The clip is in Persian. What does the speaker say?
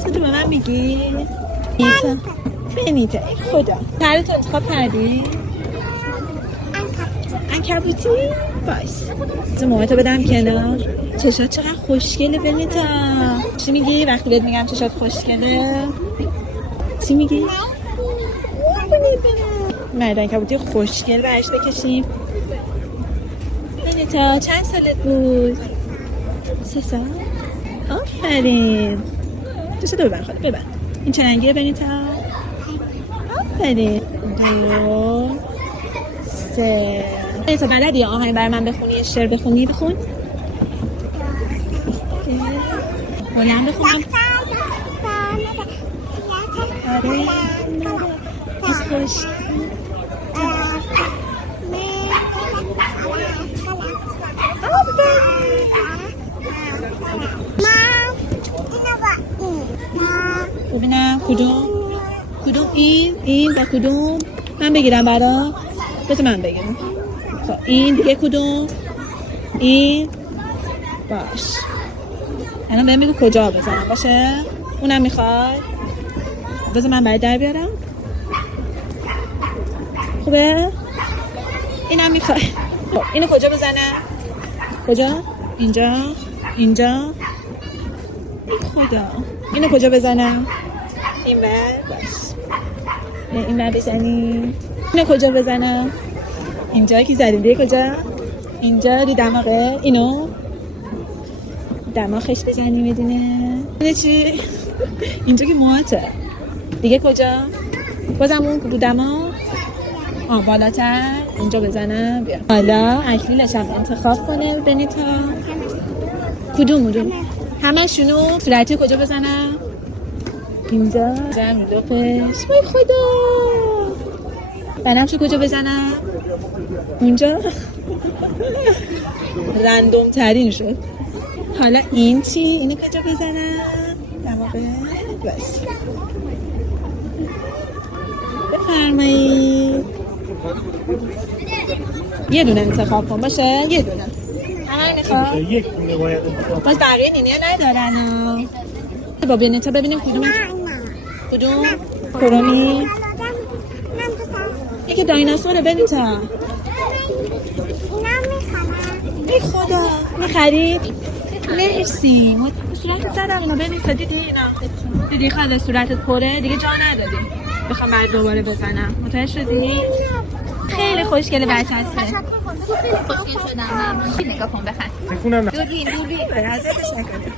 اسمتو به من میگی؟ بنیتا ای خدا پرتو انتخاب کردی؟ عنکبوتی؟ باش تو موهاتو بدم کنار. چشات چقدر خوشگله بنیتا. چی میگی وقتی بهت میگم چشات خوشگله؟ چی میگی؟ مرد عنکبوتی خوشگل برش بکشیم. بنیتا چند سالت بود؟ 3 سال؟ آفرین. چشاتو ببند خاله ببند. این چه رنگیه بنیتا؟ آفرین. 2 3 بنیتا بلدی آهنگ برای من بخونی؟ یه شعر بخونی؟ بخون. بلند بخونم. آره خوش. ببینم کدوم این با کدوم من بگیرم برا؟ بذار من بگیرم. خب این دیگه کدوم؟ این باش. الان بهم میگو کجا بزنم باشه؟ اونم میخوای؟ بذار من برای در بیارم. خوبه؟ اینم میخوای؟ خب اینو کجا بزنم؟ کجا؟ اینجا؟ ای خدا. اینو کجا بزنم؟ این بر باش. این بر بزنی. اینو کجا بزنم؟ اینجا کی زدیم دیگه کجا؟ اینجا دی دماغه. اینو دماغش بزنی میدونه. اینه چی؟ اینجا که موهاته. دیگه کجا؟ بازم اون رو دماغ. بالاتر اینجا بزنم. بیا حالا اکلیلش هم انتخاب کنه بنیتا. کدوم؟ همشونو. صورتی کجا بزنم؟ اینجا. زمین لپش. وای خدا. بنفشو کجا بزنم؟ اونجا. رندوم ترین شد. حالا این چی؟ اینو کجا بزنم؟ دماغه. بس بفرمایید. یه دونه انتخاب کن باشه. یه دونه همه میخواد. یک دونه باید انتخاب. باز بقیه نینه ندارن. با بنیتا ببینیم کدوم کرومی. یکی دایناسوره بنیتا. ای خدا میخرید؟ مرسی. صورتت زدم اینا بنیتا. دیدی اینا؟ دیدی خاله صورتت پره دیگه جا ندادی بخوام بعد دوباره بزنم. متوجه شدی؟ خیلی خوشگله بچه هسته. خیلی خوشگل شدم. نگاه کن بخند. تکونم نه. دوربین اذیتش نکن.